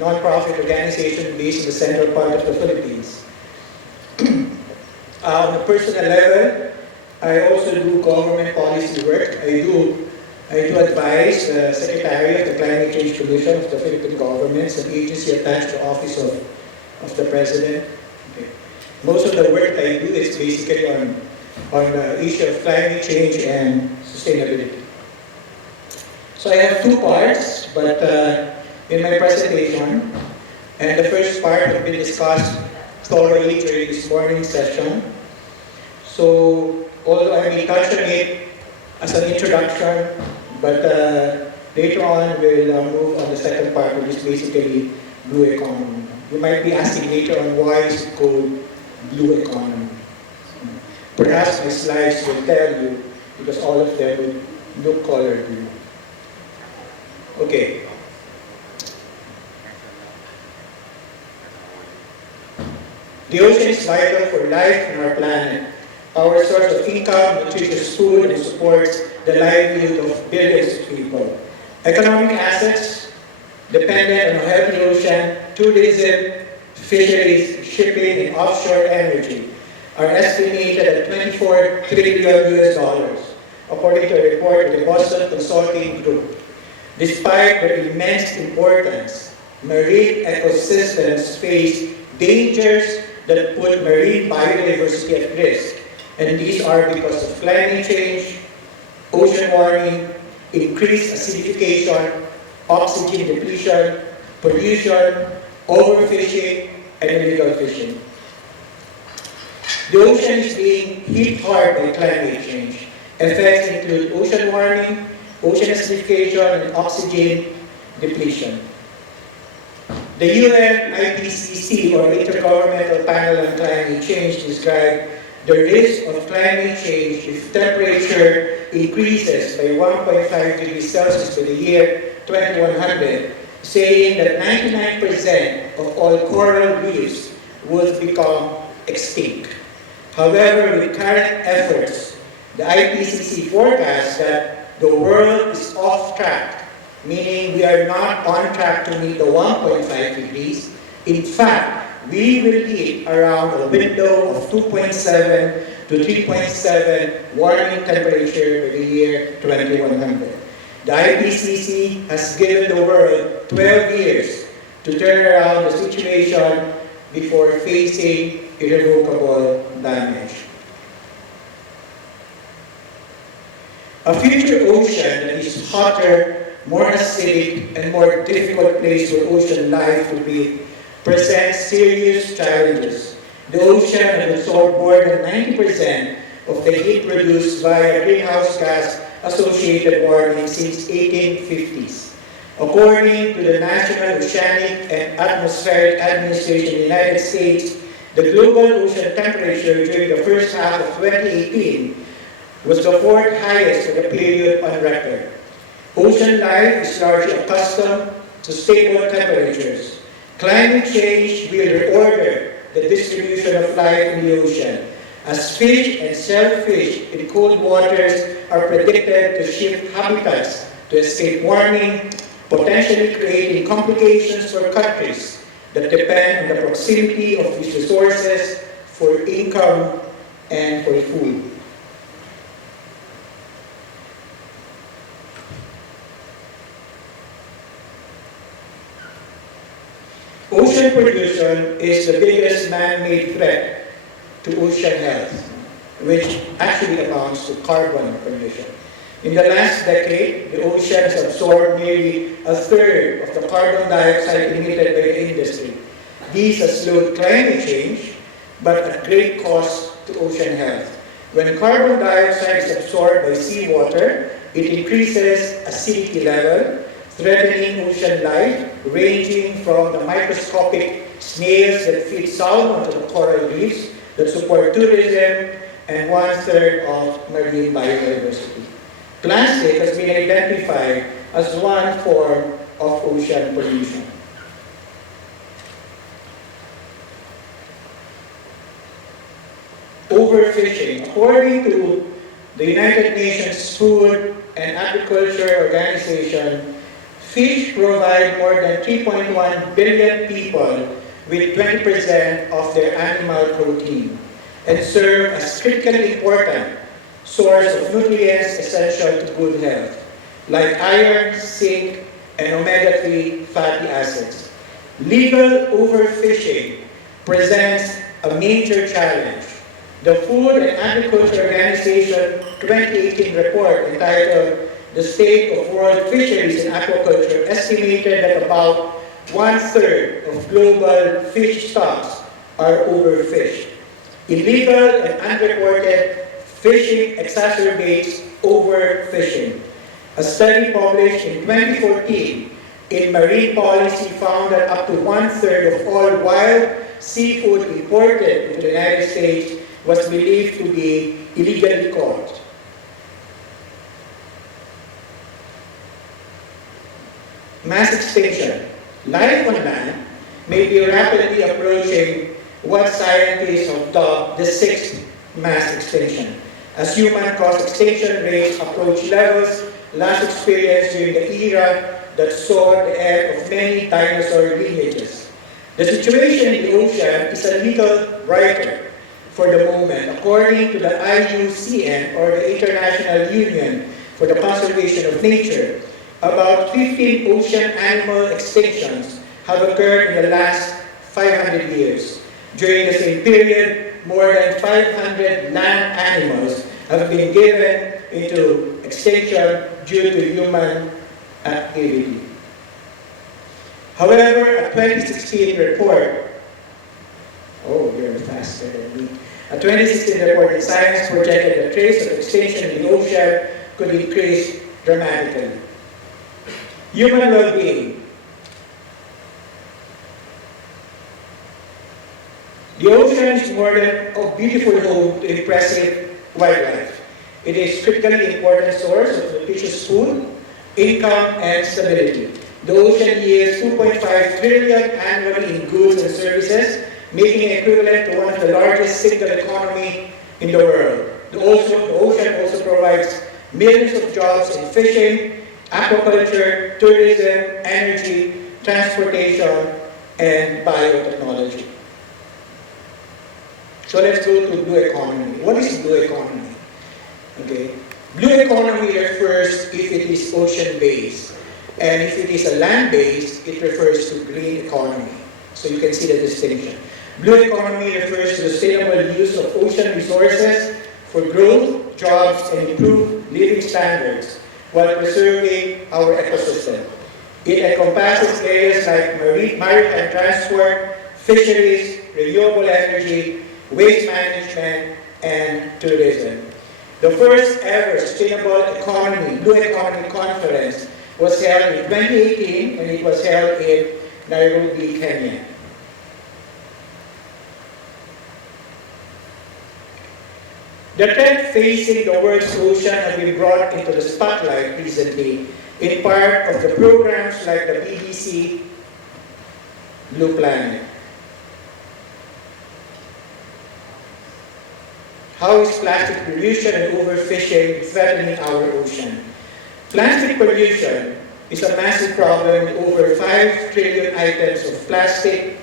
non-profit organization based in the central part of the Philippines. On a personal level, I also do government policy work. I do advise the Secretary of the Climate Change Commission of the Philippine government, an agency attached to the Office of the President. Okay. Most of the work I do is basically on the issue of climate change and sustainability. So I have two parts, but in my presentation, and the first part will be discussed thoroughly during this morning session. So, although I may touch on it as an introduction, but later on we'll move on the second part, which is basically blue economy. You might be asking later on why is it called blue economy. Perhaps my slides will tell you, because all of them will look colored blue. Okay. The ocean is vital for life on our planet. Our source of income, nutritious food, and supports the livelihood of billions of people. Economic assets dependent on a healthy ocean, tourism, fisheries, shipping, and offshore energy are estimated at $24 trillion US, according to a report of the Boston Consulting Group. Despite their immense importance, marine ecosystems face dangers that put marine biodiversity at risk. And these are because of climate change, ocean warming, increased acidification, oxygen depletion, pollution, overfishing, and illegal fishing. The ocean is being hit hard by climate change. Effects include ocean warming, ocean acidification, and oxygen depletion. The UN IPCC, or Intergovernmental Panel on Climate Change, described the risk of climate change if temperature increases by 1.5 degrees Celsius by the year 2100, saying that 99% of all coral reefs would become extinct. However, with current efforts, the IPCC forecasts that the world is off track, meaning we are not on track to meet the 1.5 degrees. In fact, we will hit around a window of 2.7 to 3.7 warming temperature by the year 2100. The IPCC has given the world 12 years to turn around the situation before facing irrevocable damage. A future ocean that is hotter, more acidic, and more difficult place for ocean life to be presents serious challenges. The ocean has absorbed more than 90% of the heat produced via greenhouse gas associated warming since 1850s. According to the National Oceanic and Atmospheric Administration in the United States, the global ocean temperature during the first half of 2018 was the fourth highest for the period on record. Ocean life is largely accustomed to stable temperatures. Climate change will reorder the distribution of life in the ocean, as fish and shellfish in cold waters are predicted to shift habitats to escape warming, potentially creating complications for countries that depend on the proximity of these resources for income and for food. Ocean pollution is the biggest man-made threat to ocean health, which actually amounts to carbon pollution. In the last decade, the ocean has absorbed nearly a third of the carbon dioxide emitted by the industry. These has slowed climate change, but at great cost to ocean health. When carbon dioxide is absorbed by seawater, it increases acidity level, threatening ocean life, ranging from the microscopic snails that feed salmon to the coral reefs that support tourism and 1/3 of marine biodiversity. Plastic has been identified as one form of ocean pollution. Overfishing. According to the United Nations Food and Agriculture Organization, Fish provide more than 3.1 billion people with 20% of their animal protein and serve as critically important source of nutrients essential to good health, like iron, zinc, and omega-3 fatty acids. Legal overfishing presents a major challenge. The Food and Agriculture Organization 2018 report entitled "The State of World Fisheries and Aquaculture" estimated that about 1/3 of global fish stocks are overfished. Illegal and unreported fishing exacerbates overfishing. A study published in 2014 in Marine Policy found that up to 1/3 of all wild seafood imported into the United States was believed to be illegally caught. Mass extinction. Life on land may be rapidly approaching what scientists have dubbed the sixth mass extinction, as human-caused extinction rates approach levels last experienced during the era that saw the end of many dinosaur lineages. The situation in the ocean is a little brighter for the moment. According to the IUCN, or the International Union for the Conservation of Nature, about 15 ocean animal extinctions have occurred in the last 500 years. During the same period, more than 500 land animals have been given into extinction due to human activity. However, a 2016 report, you're faster than me. A 2016 report in Science projected that rates of extinction in the ocean could increase dramatically. Human well-being. The ocean is more than a beautiful home to impressive wildlife. It is a critically important source of nutritious food, income, and stability. The ocean yields 2.5 trillion annually in goods and services, making it equivalent to one of the largest single economy in the world. The ocean also provides millions of jobs in fishing, aquaculture, tourism, energy, transportation, and biotechnology. So let's go to blue economy. What is blue economy? Okay. Blue economy refers if it is ocean-based, and if it is a land-based, it refers to green economy. So you can see the distinction. Blue economy refers to the sustainable use of ocean resources for growth, jobs, and improved living standards while preserving our ecosystem. It encompasses areas like maritime transport, fisheries, renewable energy, waste management, and tourism. The first ever Sustainable Economy, Blue Economy Conference was held in 2018, and it was held in Nairobi, Kenya. The threat facing the world's ocean have been brought into the spotlight recently in part of the programs like the BBC Blue Planet. How is plastic pollution and overfishing threatening our ocean? Plastic pollution is a massive problem with over 5 trillion items of plastic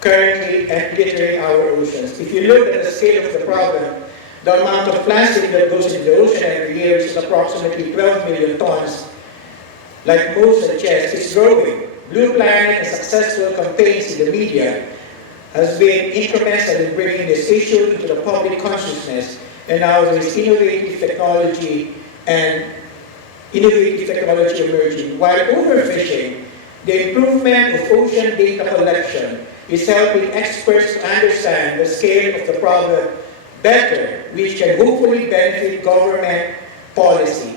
currently littering our oceans. If you look at the scale of the problem, the amount of plastic that goes into the ocean every year is approximately 12 million tons. Like most suggests, it's growing. Blue Planet and successful campaigns in the media has been instrumental in bringing this issue into the public consciousness, and now there is innovative technology emerging. While overfishing, the improvement of ocean data collection is helping experts to understand the scale of the problem better, which can hopefully benefit government policy.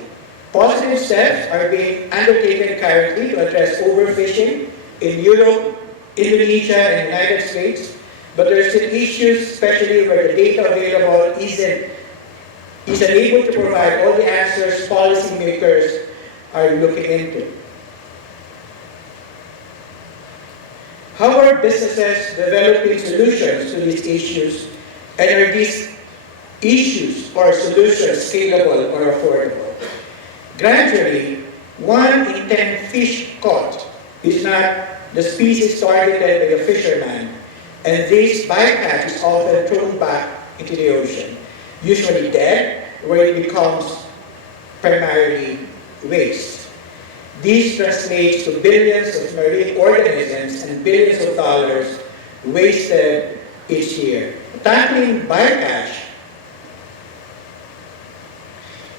Positive steps are being undertaken currently to address overfishing in Europe, Indonesia, and the United States, but there are still issues, especially where the data available isn't able to provide all the answers policymakers are looking into. How are businesses developing solutions to these issues, and are these issues or solutions scalable or affordable? Gradually, 1 in in 10 fish caught is not the species targeted by the fisherman, and this bycatch is often thrown back into the ocean, usually dead, where it becomes primarily waste. This translates to billions of marine organisms and billions of dollars wasted each year. Tackling bycatch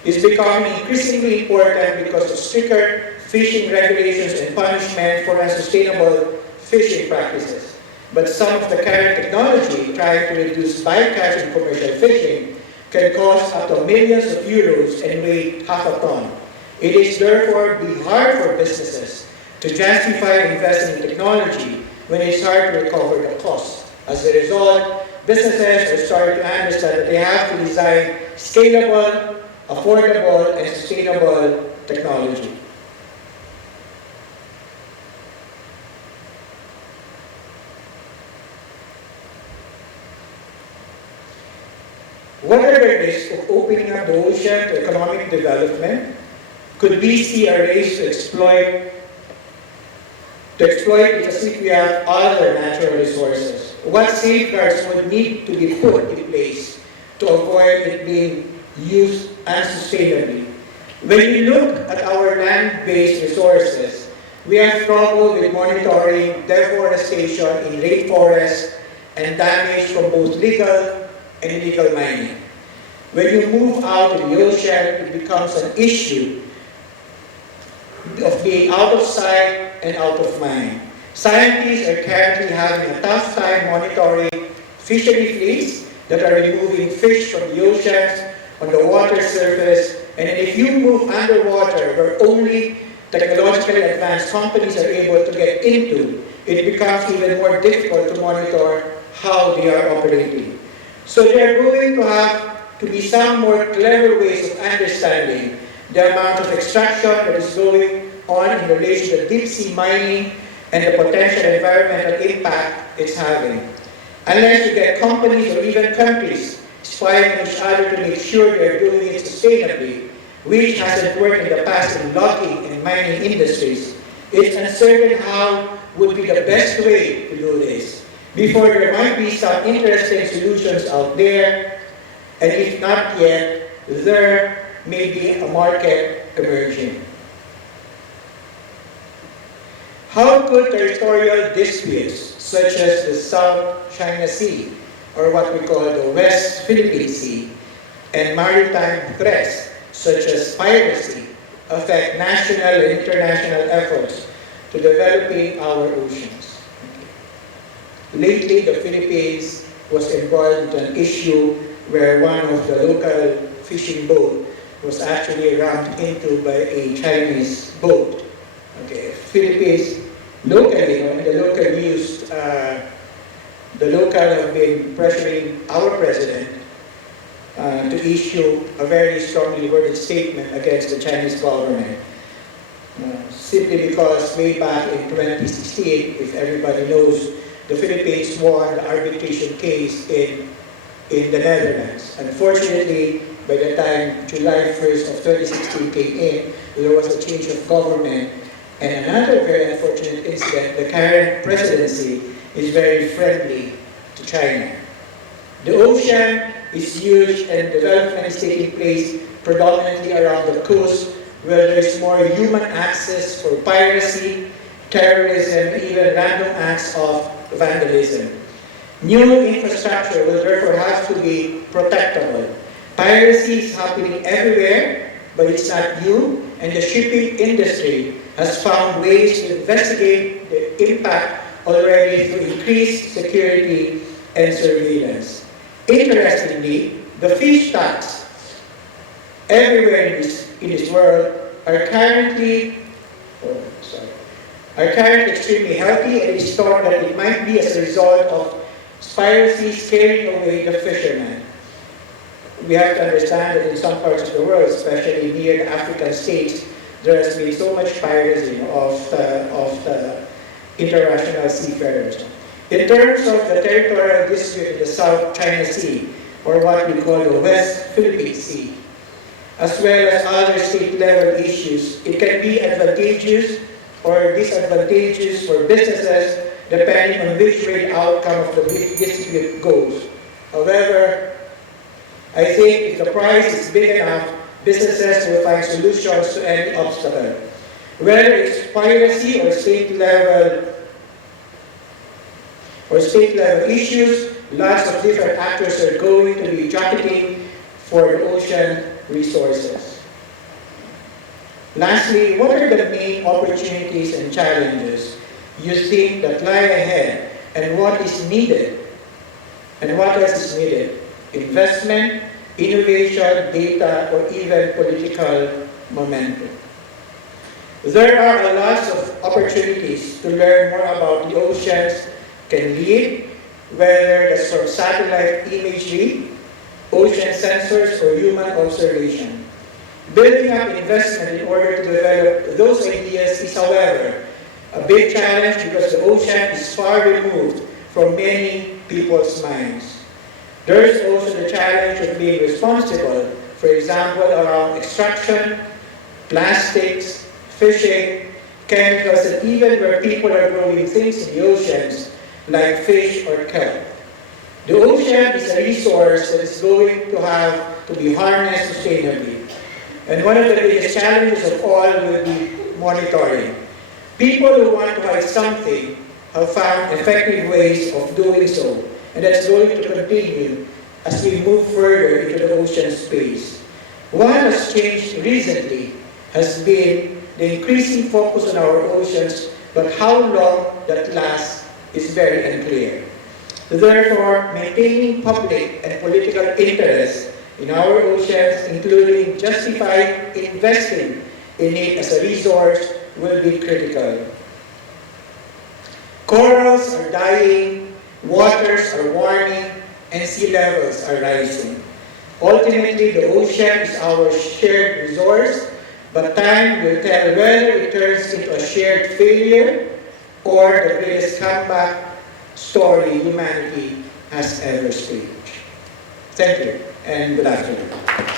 is becoming increasingly important because of stricter fishing regulations and punishment for unsustainable fishing practices. But some of the current technology trying to reduce bycatch in commercial fishing can cost up to millions of euros and weigh half a ton. It is therefore be hard for businesses to justify investing in technology when it's hard to recover the cost. As a result, businesses are starting to understand that they have to design scalable, affordable, and sustainable technology. What are the risks of opening up the ocean to economic development? Could we see a race to exploit it as if we have other natural resources? What safeguards would need to be put in place to avoid it being used unsustainably? When you look at our land-based resources, we have trouble with monitoring deforestation in rainforests and damage from both legal and illegal mining. When you move out to the ocean, it becomes an issue of being out of sight and out of mind. Scientists are currently having a tough time monitoring fishery fleets that are removing fish from the oceans, on the water surface, and if you move underwater where only technologically advanced companies are able to get into, it becomes even more difficult to monitor how they are operating. So there are going to have to be some more clever ways of understanding the amount of extraction that is going on in relation to deep sea mining and the potential environmental impact it's having. Unless you get companies or even countries spying on each other to make sure they're doing it sustainably, which hasn't worked in the past in logging and mining industries, it's uncertain how would be the best way to do this. Before there might be some interesting solutions out there, and if not yet, there may be a market emerging. How could territorial disputes, such as the South China Sea, or what we call the West Philippine Sea, and maritime threats, such as piracy, affect national and international efforts to developing our oceans? Lately, the Philippines was involved in an issue where one of the local fishing boat was actually rammed into by a Chinese boat. Okay, Philippines, locally, in the local news, the local have been pressuring our president to issue a very strongly worded statement against the Chinese government. Simply because way back in 2016, if everybody knows, the Philippines won the arbitration case in the Netherlands. Unfortunately, by the time July 1st of 2016 came in, there was a change of government. And another very unfortunate incident, the current presidency is very friendly to China. The ocean is huge and development is taking place predominantly around the coast where there is more human access for piracy, terrorism, and even random acts of vandalism. New infrastructure will therefore have to be protectable. Piracy is happening everywhere, but it's not new, and the shipping industry has found ways to investigate the impact already through increased security and surveillance. Interestingly, the fish stocks everywhere in this world are currently extremely healthy, and it's thought that it might be as a result of piracy scaring away the fishermen. We have to understand that in some parts of the world, especially near the African states, there has been so much piracy of the international seafarers. In terms of the territorial dispute in the South China Sea, or what we call the West Philippine Sea, as well as other state-level issues. It can be advantageous or disadvantageous for businesses depending on which way the outcome of the dispute goes. However, I think if the prize is big enough, businesses will find solutions to any obstacle. Whether it's piracy or state-level issues, lots of different actors are going to be jockeying for the ocean resources. Lastly, what are the main opportunities and challenges you think that lie ahead, and what is needed? And what else is needed? Investment, innovation, data, or even political momentum. There are a lot of opportunities to learn more about the oceans can lead, whether that's from satellite imagery, ocean sensors, or human observation. Building up investment in order to develop those ideas is, however, a big challenge because the ocean is far removed from many people's minds. There is also the challenge of being responsible, for example, around extraction, plastics, fishing, chemicals, and even where people are growing things in the oceans, like fish or kelp. The ocean is a resource that is going to have to be harnessed sustainably. And one of the biggest challenges of all will be monitoring. People who want to hide something have found effective ways of doing so, and that's going to continue as we move further into the ocean space. What has changed recently has been the increasing focus on our oceans, but how long that lasts is very unclear. Therefore, maintaining public and political interest in our oceans, including justified investing in it as a resource, will be critical. Corals are dying, waters are warming, and sea levels are rising. Ultimately, the ocean is our shared resource, but time will tell whether it turns into a shared failure or the greatest comeback story humanity has ever staged. Thank you, and good afternoon.